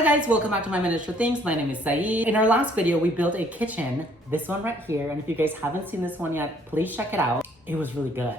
Hi guys, welcome back to my miniature things. My name is Saeed. In our last video, we built a kitchen, this one right here. And if you guys haven't seen this one yet, please check it out. It was really good.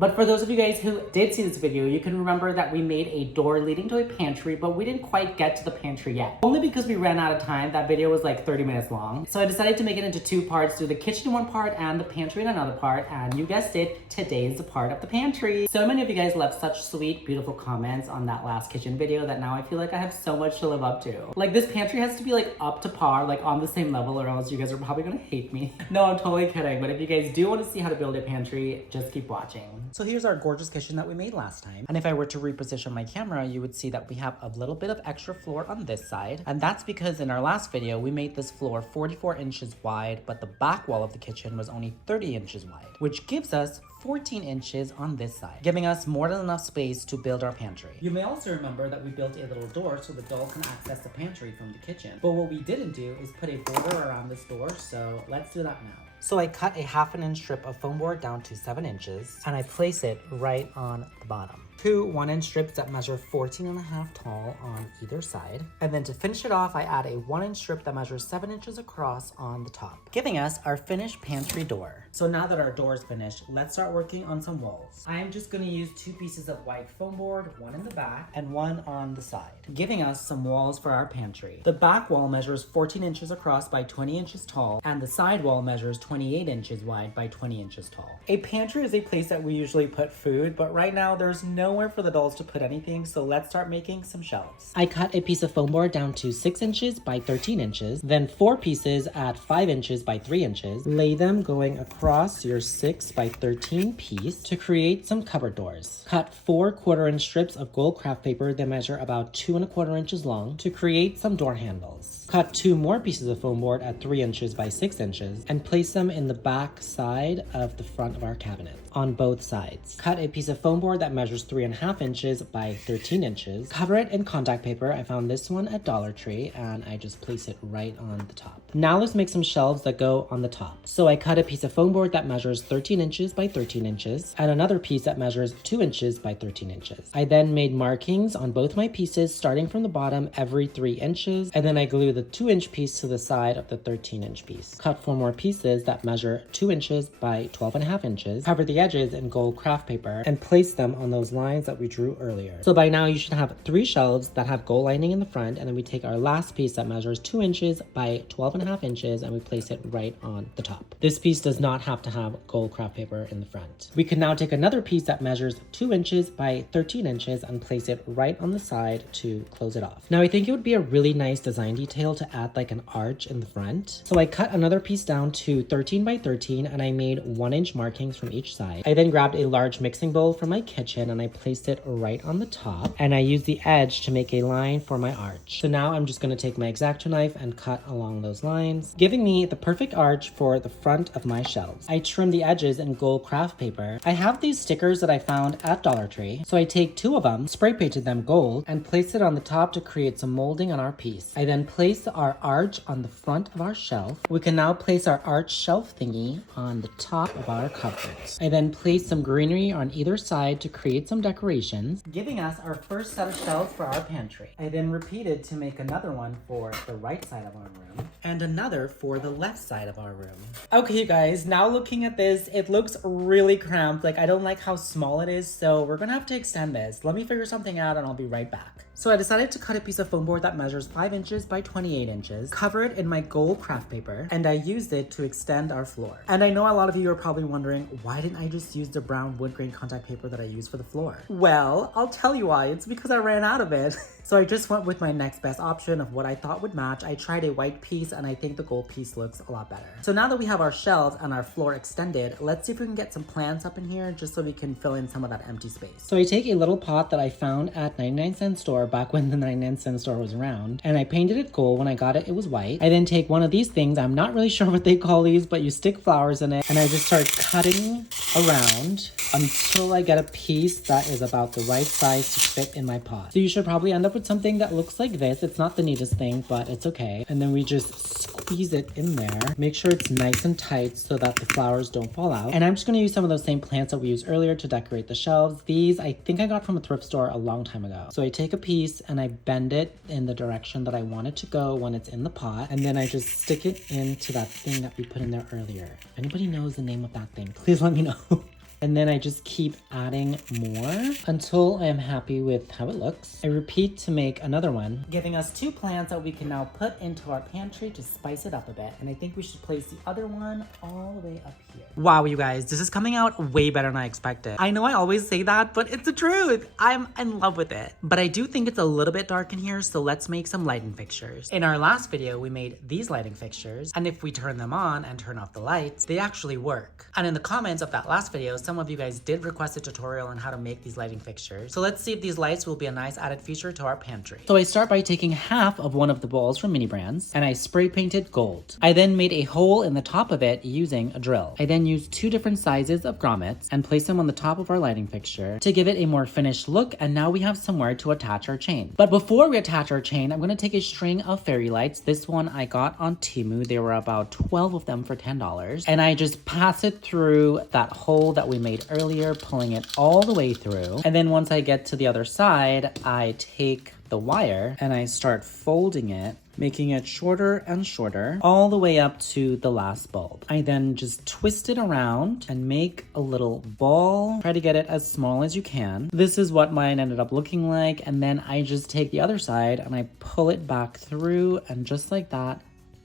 But for those of you guys who did see this video, you can remember that we made a door leading to a pantry, but we didn't quite get to the pantry yet. Only because we ran out of time. That video was like 30 minutes long. So I decided to make it into two parts, do the kitchen in one part and the pantry in another part. And you guessed it, today is the part of the pantry. So many of you guys left such sweet, beautiful comments on that last kitchen video that now I feel like I have so much to live up to. Like this pantry has to be like up to par, like on the same level, or else you guys are probably gonna hate me. No, I'm totally kidding. But if you guys do want to see how to build a pantry, just keep watching. So here's our gorgeous kitchen that we made last time. And if I were to reposition my camera, you would see that we have a little bit of extra floor on this side. And that's because in our last video, we made this floor 44 inches wide, but the back wall of the kitchen was only 30 inches wide, which gives us 14 inches on this side, giving us more than enough space to build our pantry. You may also remember that we built a little door so the doll can access the pantry from the kitchen. But what we didn't do is put a border around this door, so let's do that now. So I cut a 1/2 inch strip of foam board down to 7 inches, and I place it right on the bottom. Two 1-inch strips that measure 14.5 tall on either side. And then to finish it off, I add a 1-inch strip that measures 7 inches across on the top, giving us our finished pantry door. So now that our door is finished, let's start working on some walls. I am just gonna use 2 pieces of white foam board, one in the back and one on the side, giving us some walls for our pantry. The back wall measures 14 inches across by 20 inches tall, and the side wall measures 28 inches wide by 20 inches tall. A pantry is a place that we usually put food, but right now there's nowhere for the dolls to put anything, so let's start making some shelves. I cut a piece of foam board down to 6 inches by 13 inches, then 4 pieces at 5 inches by 3 inches. Lay them going across your 6 by 13 piece to create some cupboard doors. Cut 4 1/4-inch strips of gold craft paper that measure about 2 1/4 inches long to create some door handles. Cut 2 more pieces of foam board at 3 inches by 6 inches and place them in the back side of the front of our cabinet on both sides. Cut a piece of foam board that measures 3.5 inches by 13 inches. Cover it in contact paper. I found this one at Dollar Tree and I just place it right on the top. Now let's make some shelves that go on the top. So I cut a piece of foam board that measures 13 inches by 13 inches and another piece that measures 2 inches by 13 inches. I then made markings on both my pieces starting from the bottom every 3 inches, and then I glue the 2-inch piece to the side of the 13-inch piece. Cut 4 more pieces that measure 2 inches by 12.5 inches. Cover the edges in gold craft paper and place them on those lines that we drew earlier. So by now you should have 3 shelves that have gold lining in the front, and then we take our last piece that measures 2 inches by 12.5 inches and we place it right on the top. This piece does not have to have gold craft paper in the front. We can now take another piece that measures 2 inches by 13 inches and place it right on the side to close it off. Now I think it would be a really nice design detail to add like an arch in the front. So I cut another piece down to 13 by 13 and I made 1-inch markings from each side. I then grabbed a large mixing bowl from my kitchen and I placed it right on the top, and I used the edge to make a line for my arch. So now I'm just going to take my X-Acto knife and cut along those lines, giving me the perfect arch for the front of my shelves. I trim the edges in gold craft paper. I have these stickers that I found at Dollar Tree, so I take 2 of them, spray painted them gold, and placed it on the top to create some molding on our piece. I then placed our arch on the front of our shelf. We can now place our arch shelf thingy on the top of our cupboards. I then placed some greenery on either side to create some decorations, giving us our first set of shelves for our pantry. I then repeated to make another one for the right side of our room and another for the left side of our room. Okay, you guys, now looking at this, it looks really cramped. Like I don't like how small it is, so we're gonna have to extend this. Let me figure something out and I'll be right back. So I decided to cut a piece of foam board that measures 5 inches by 28 inches, cover it in my gold craft paper, and I used it to extend our floor. And I know a lot of you are probably wondering, why didn't I just use the brown wood grain contact paper that I used for the floor? Well, I'll tell you why. It's because I ran out of it. So I just went with my next best option of what I thought would match. I tried a white piece and I think the gold piece looks a lot better. So now that we have our shelves and our floor extended, let's see if we can get some plants up in here just so we can fill in some of that empty space. So I take a little pot that I found at 99-cent store back when the 99-cent store was around, and I painted it gold. When I got it, it was white. I then take one of these things, I'm not really sure what they call these, but you stick flowers in it, and I just start cutting around until I get a piece that is about the right size to fit in my pot. So you should probably end up with something that looks like this. It's not the neatest thing, but it's okay. And then we just squeeze it in there. Make sure it's nice and tight so that the flowers don't fall out. And I'm just gonna use some of those same plants that we used earlier to decorate the shelves. These I think I got from a thrift store a long time ago. So I take a piece and I bend it in the direction that I want it to go when it's in the pot. And then I just stick it into that thing that we put in there earlier. If anybody knows the name of that thing, please let me know. And then I just keep adding more until I am happy with how it looks. I repeat to make another one, giving us 2 plants that we can now put into our pantry to spice it up a bit. And I think we should place the other one all the way up here. Wow, you guys, this is coming out way better than I expected. I know I always say that, but it's the truth. I'm in love with it. But I do think it's a little bit dark in here, so let's make some lighting fixtures. In our last video, we made these lighting fixtures, and if we turn them on and turn off the lights, they actually work. And in the comments of that last video, some of you guys did request a tutorial on how to make these lighting fixtures. So let's see if these lights will be a nice added feature to our pantry. So I start by taking half of one of the bowls from Mini Brands and I spray painted gold. I then made a hole in the top of it using a drill. I then used 2 different sizes of grommets and placed them on the top of our lighting fixture to give it a more finished look, and now we have somewhere to attach our chain. But before we attach our chain, I'm going to take a string of fairy lights. This one I got on Temu. There were about 12 of them for $10. And I just pass it through that hole that we made earlier, pulling it all the way through. And then once I get to the other side, I take the wire and I start folding it, making it shorter and shorter all the way up to the last bulb. I then just twist it around and make a little ball. Try to get it as small as you can. This is what mine ended up looking like. And then I just take the other side and I pull it back through, and just like that,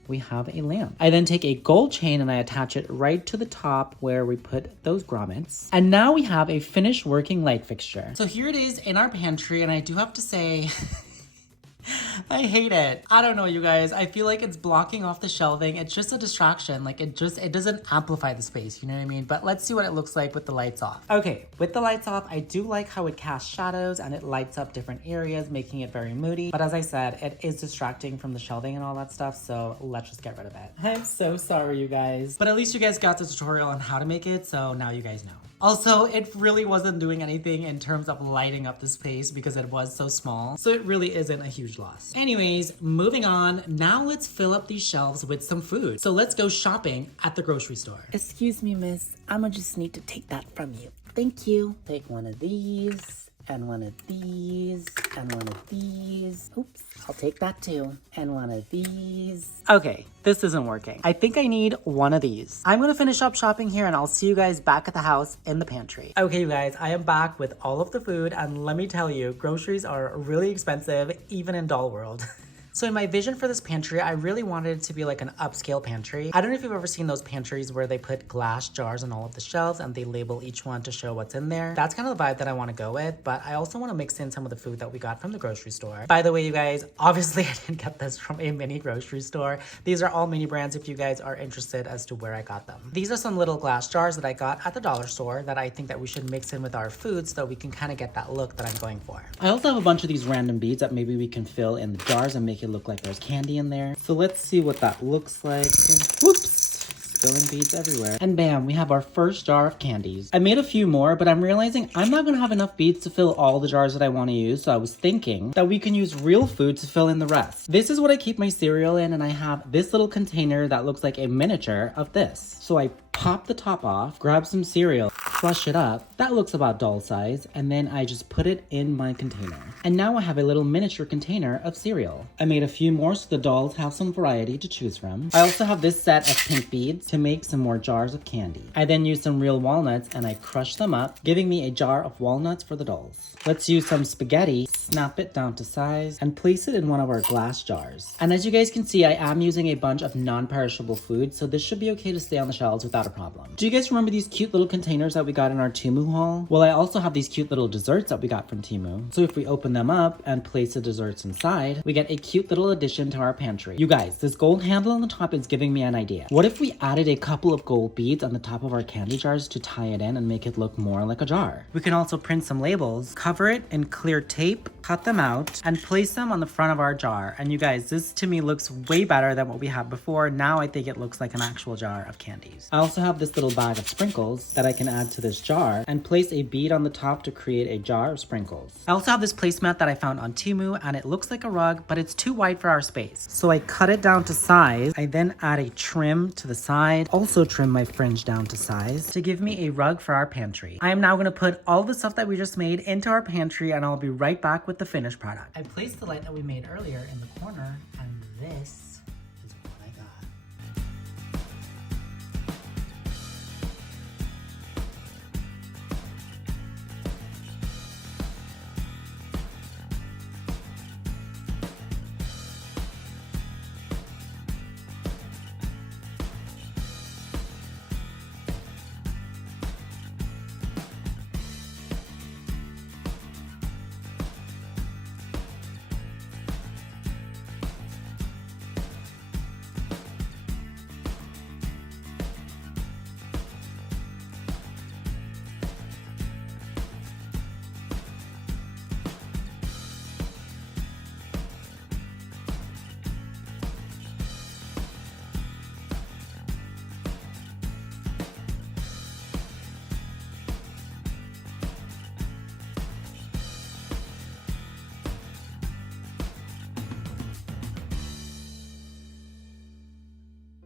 we have a lamp. I then take a gold chain and I attach it right to the top where we put those grommets. And now we have a finished working light fixture. So here it is in our pantry, and I do have to say, I hate it. I don't know, you guys. I feel like it's blocking off the shelving. It's just a distraction. Like it doesn't amplify the space, you know what I mean? But let's see what it looks like with the lights off. Okay, with the lights off, I do like how it casts shadows and it lights up different areas, making it very moody. But as I said, it is distracting from the shelving and all that stuff, so let's just get rid of it. I'm so sorry, you guys. But at least you guys got the tutorial on how to make it, so now you guys know. Also, it really wasn't doing anything in terms of lighting up the space because it was so small, so it really isn't a huge loss. Anyways, moving on. Now let's fill up these shelves with some food. So let's go shopping at the grocery store. Excuse me, miss. I'ma just need to take that from you. Thank you. Take one of these, and one of these, and one of these. Oops, I'll take that too. And one of these. Okay, this isn't working. I think I need one of these. I'm gonna finish up shopping here and I'll see you guys back at the house in the pantry. Okay, you guys, I am back with all of the food, and let me tell you, groceries are really expensive, even in doll world. So in my vision for this pantry, I really wanted it to be like an upscale pantry. I don't know if you've ever seen those pantries where they put glass jars on all of the shelves and they label each one to show what's in there. That's kind of the vibe that I want to go with, but I also want to mix in some of the food that we got from the grocery store. By the way, you guys, obviously I didn't get this from a mini grocery store. These are all Mini Brands if you guys are interested as to where I got them. These are some little glass jars that I got at the dollar store that I think that we should mix in with our food so that we can kind of get that look that I'm going for. I also have a bunch of these random beads that maybe we can fill in the jars and make it look like there's candy in there. So let's see what that looks like. Whoops! Spilling beads everywhere. And bam, we have our first jar of candies. I made a few more, but I'm realizing I'm not gonna have enough beads to fill all the jars that I want to use, so I was thinking that we can use real food to fill in the rest. This is what I keep my cereal in, and I have this little container that looks like a miniature of this. So I pop the top off, grab some cereal, flush it up. That looks about doll size, and then I just put it in my container. And now I have a little miniature container of cereal. I made a few more so the dolls have some variety to choose from. I also have this set of pink beads to make some more jars of candy. I then used some real walnuts and I crushed them up, giving me a jar of walnuts for the dolls. Let's use some spaghetti, snap it down to size, and place it in one of our glass jars. And as you guys can see, I am using a bunch of non-perishable food, so this should be okay to stay on the shelves without a problem. Do you guys remember these cute little containers that we got in our Temu haul? Well, I also have these cute little desserts that we got from Temu. So if we open them up and place the desserts inside, we get a cute little addition to our pantry. You guys, this gold handle on the top is giving me an idea. What if we added a couple of gold beads on the top of our candy jars to tie it in and make it look more like a jar? We can also print some labels, cover it in clear tape, cut them out, and place them on the front of our jar. And you guys, this to me looks way better than what we had before. Now I think it looks like an actual jar of candies. I also have this little bag of sprinkles that I can add to this jar and place a bead on the top to create a jar of sprinkles. I also have this placemat that I found on Temu, and it looks like a rug, but it's too wide for our space. So I cut it down to size. I then add a trim to the side, also trim my fringe down to size to give me a rug for our pantry. I am now gonna put all the stuff that we just made into our pantry, and I'll be right back with the finished product. I placed the light that we made earlier in the corner, and this is what I got.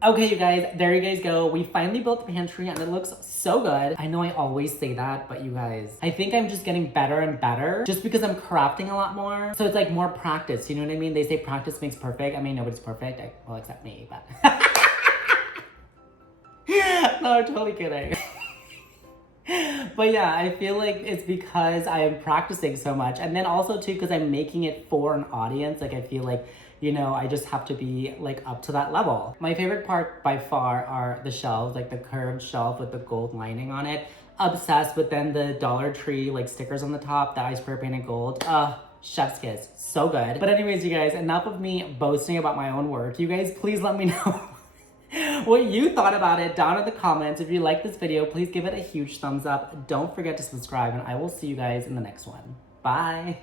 Okay, you guys, there you guys go. We finally built the pantry and it looks so good. I know I always say that, but you guys, I think I'm just getting better and better just because I'm crafting a lot more. So it's like more practice, you know what I mean? They say practice makes perfect. I mean, nobody's perfect, well, except me, but. No, I'm totally kidding. But yeah, I feel like it's because I am practicing so much. And then also too, because I'm making it for an audience. Like I feel like, you know, I just have to be like up to that level. My favorite part by far are the shelves, like the curved shelf with the gold lining on it. Obsessed with then the Dollar Tree like stickers on the top that I spray painted gold. Chef's kiss, so good. But anyways, you guys, enough of me boasting about my own work. You guys, please let me know what you thought about it down in the comments. If you like this video, please give it a huge thumbs up. Don't forget to subscribe, and I will see you guys in the next one. Bye.